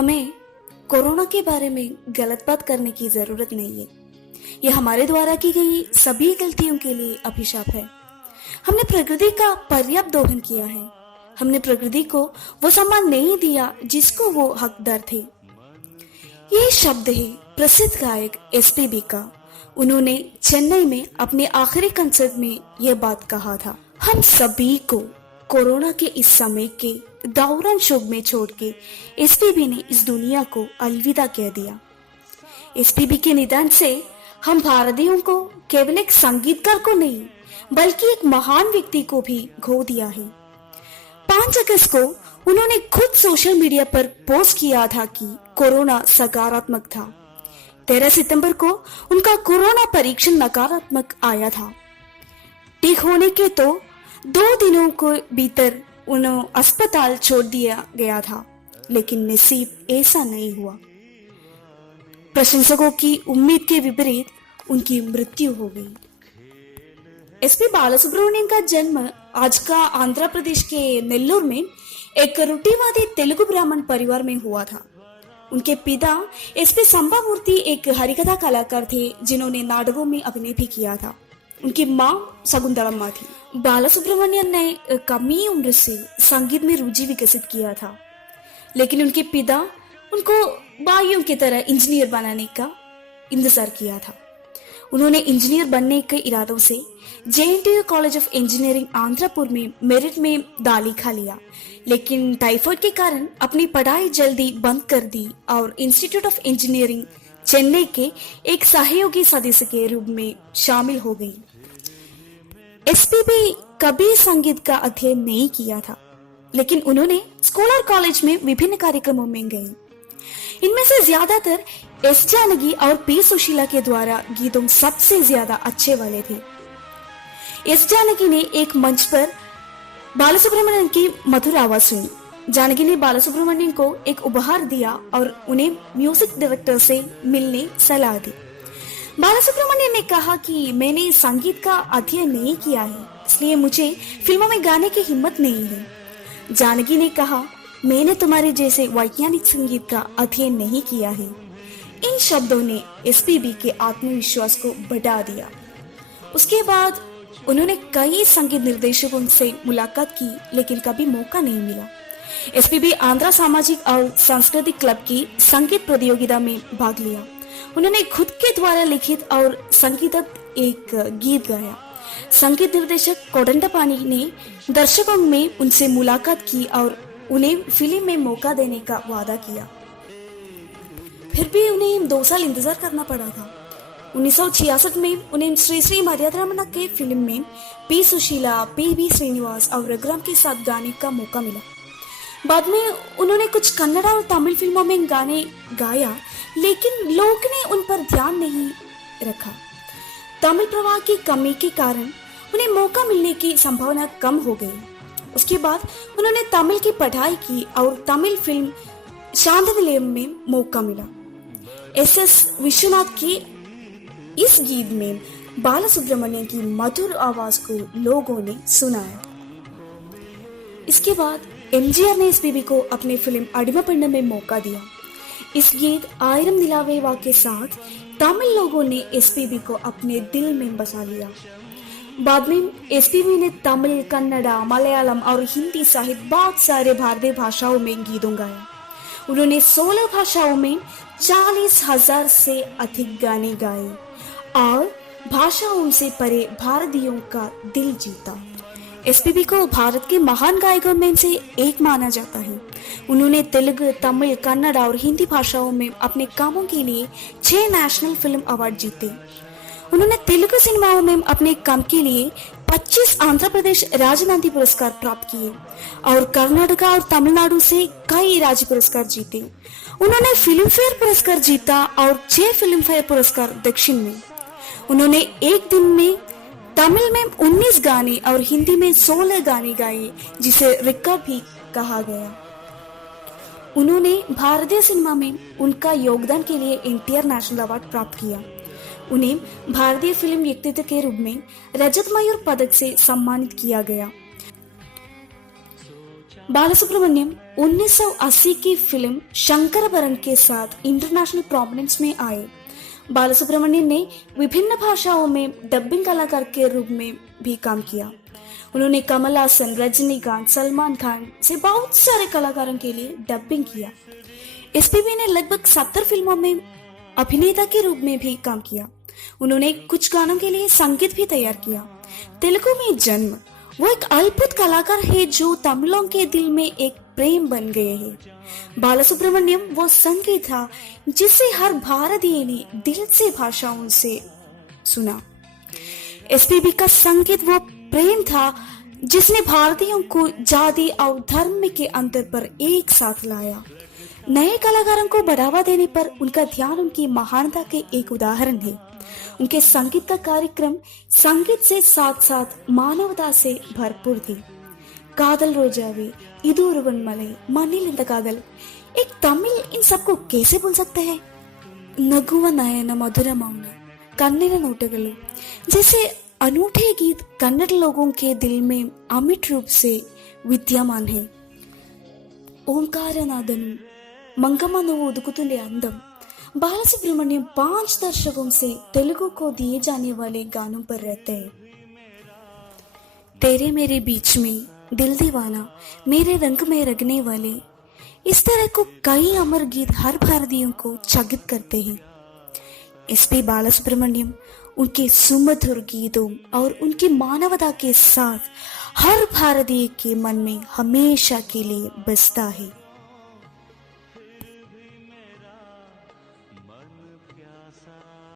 हमें कोरोना के बारे में गलत बात करने की जरूरत नहीं है। यह हमारे द्वारा की गई सभी गलतियों के लिए अभिशाप है। हमने प्रकृति का पर्याप्त दोहन किया है। हमने प्रकृति को वो सम्मान नहीं दिया जिसको वो हकदार थे। ये शब्द है प्रसिद्ध गायक एसपीबी का। उन्होंने चेन्नई में अपने आखिरी कंसर्ट में यह बात कहा था। हम सभी को कोरोना के इस समय के दौरान शोक में छोड़ के एसपीबी ने इस दुनिया को अलविदा कह दिया। एसपीबी के निधन से हम भारतीयों को केवल एक संगीतकार को नहीं बल्कि एक महान व्यक्ति को भी खो दिया है। 5 अगस्त को उन्होंने खुद सोशल मीडिया पर पोस्ट किया था कि कोरोना सकारात्मक था। 13 सितंबर को उनका कोरोना परीक्षण नकारात्मक आया था। ठीक होने के तो 2 दिनों के भीतर उन्हें अस्पताल छोड़ दिया गया था, लेकिन नसीब ऐसा नहीं हुआ। प्रशंसकों की उम्मीद के विपरीत उनकी मृत्यु हो गई। एसपी बालासुब्रमण्यम का जन्म आज का आंध्र प्रदेश के नेल्लूर में एक रूढ़िवादी तेलुगु ब्राह्मण परिवार में हुआ था। उनके पिता एसपी संभामूर्ति एक हरिकथा कलाकार थे जिन्होंने नाटकों में अभिनय भी किया था। उनकी माँ शकुंतलम्मा थी। बालासुब्रमण्यम ने कम ही उम्र से संगीत में रुचि विकसित किया था, लेकिन उनके पिता उनको बाइयों की तरह इंजीनियर बनाने का इंतजार किया था। उन्होंने इंजीनियर बनने के इरादों से JNTU college of engineering Andhrapur में मेरिट में दाखिला लिया, लेकिन टाइफाइड के कारण अपनी पढ़ाई जल्दी बंद कर दी और इंस्टीट्यूट ऑफ इंजीनियरिंग चेन्नई के एक सहयोगी सदस्य के रूप में शामिल हो गई। एसपीबी कभी संगीत का अध्ययन नहीं किया था, लेकिन उन्होंने स्कूल और कॉलेज में विभिन्न कार्यक्रमों में गई। इनमें से ज्यादातर एस जानकी और पी सुशीला के द्वारा गीतों सबसे ज्यादा अच्छे वाले थे। एस जानकी ने एक मंच पर बालासुब्रमण्यम की मधुर आवाज सुनी। जानकी ने बालासुब्रमण्यम को एक उपहार दिया और उन्हें म्यूजिक डायरेक्टर से मिलने सलाह दी। बालासुब्रमण्यम ने कहा कि मैंने संगीत का अध्ययन नहीं किया है, इसलिए मुझे फिल्मों में गाने की हिम्मत नहीं है। जानकी ने कहा, मैंने तुम्हारे जैसे वैज्ञानिक संगीत का अध्ययन नहीं किया है। इन शब्दों ने एसपीबी के आत्मविश्वास को बढ़ा दिया। उसके बाद उन्होंने कई संगीत निर्देशकों से मुलाकात की, लेकिन कभी मौका नहीं मिला। एसपीबी आंध्र सामाजिक और सांस्कृतिक क्लब की संगीत प्रतियोगिता में भाग लिया। उन्होंने खुद के द्वारा लिखित और संगीतक एक गीत गाया। संगीत निर्देशक कोडंडपानी ने दर्शकों में उनसे मुलाकात की और उन्हें फिल्म में मौका देने का वादा किया। फिर भी उन्हें 2 साल इंतजार करना पड़ा था। 1966 में उन्हें श्री श्री मर्यादा के फिल्म में पी सुशीला, पी श्रीनिवास और रघुराम के साथ गाने का मौका मिला। बाद में उन्होंने कुछ कन्नड़ और तमिल फिल्मों में गाने गाया, लेकिन लोग ने उन पर ध्यान नहीं रखा। तमिल प्रवाह की कमी के कारण उन्हें मौका मिलने की संभावना कम हो गई। उसके बाद उन्होंने तमिल की पढ़ाई की और तमिल फिल्म शांतनिलयम में मौका मिला। SS विश्वनाथ के इस गीत में बालासुब्रमण्यम की मधुर आवाज को लोगों ने सुनाया। इसके बाद MGR ने एसपीबी को अपनी फिल्म अडिमापेंडु में मौका दिया। इस गीत आयरम निलावेवा के साथ तमिल लोगों ने एसपीबी को अपने दिल में बसा लिया। बाद में एसपीबी ने तमिल, कन्नड़ा, मलयालम और हिंदी सहित बहुत सारे भारतीय भाषाओं में गीतों गाया। उन्होंने 16 भाषाओं में 40,000 से अधिक गाने गाए और भाषाओं से परे भारतीयों का दिल जीता। एसपीबी को भारत के महान गायकों में से एक माना जाता है। उन्होंने तेलुगु, तमिल, कन्नड़ और हिंदी भाषाओं में अपने कामों के लिए 6 नेशनल फिल्म अवार्ड जीते। उन्होंने तेलुगु सिनेमाओं में अपने काम के लिए 25 आंध्र प्रदेश राज्य नंदी पुरस्कार प्राप्त किए और कर्नाटक और तमिलनाडु से कई राज्य पुरस्कार जीते। उन्होंने फिल्म फेयर पुरस्कार जीता और 6 फिल्म फेयर पुरस्कार दक्षिण में। उन्होंने एक दिन में तमिल में 19 गाने और हिंदी में 16 गाने गाए, जिसे रिकॉर्ड भी कहा गया। उन्होंने भारतीय सिनेमा में उनका योगदान के लिए NTR नेशनल अवार्ड प्राप्त किया। उन्हें भारतीय फिल्म व्यक्तित्व के रूप में रजत मयूर पदक से सम्मानित किया गया। बालासुब्रमण्यम 1980 की फिल्म शंकरभरण के साथ इंटरनेशनल प्रोमिनेंस में आए। बालासुब्रमण्यम ने विभिन्न भाषाओं में डबिंग कलाकार के रूप में भी काम किया। उन्होंने कमल हासन, रजनीकांत, सलमान खान से बहुत सारे कलाकारों के लिए डबिंग किया। एसपीबी ने लगभग 70 फिल्मों में अभिनेता के रूप में भी काम किया। उन्होंने कुछ गानों के लिए संगीत भी तैयार किया। तेलुगु में जन्म, वो एक अद्भुत कलाकार है जो तमिलों के दिल में एक प्रेम बन गए हैं। बालासुब्रमण्यम वो संगीत था जिसे हर भारतीय ने दिल से भाषाओं से सुना। एसपीबी का संगीत वो प्रेम था जिसने भारतीयों को जाति और धर्म के अंतर पर एक साथ लाया। नए कलाकारों को बढ़ावा देने पर उनका ध्यान उनकी महानता के एक उदाहरण है। उनके संगीत का कार्यक्रम संगीत से साथ साथ मानवता से भरपूर थी। कादल रोजावे, इदु ओरुवन मले, मनिल इंद कादल, एक तमिल इन सबको कैसे भूल सकते हैं। नगुव नयन मधुर मौन, कन्नड़ नोटगलु जैसे अनूठे गीत कन्नड़ लोगों के दिल में अमिट रूप से विद्यमान है। ओंकारनादनु, मंगम्मा नुव्वु उदुकुतुंडे अंदम, बालासुब्रमण्यम 5 दशकों से तेलुगु को दिए जाने वाले गानों पर रहते हैं। तेरे मेरे बीच में, दिल दीवाना, मेरे रंग में रंगने वाले, इस तरह को कई अमर गीत हर भारतीयों को चकित करते हैं। एसपी बालासुब्रमण्यम उनके सुमधुर गीतों और उनकी मानवता के साथ हर भारतीय के मन में हमेशा के लिए बसता है।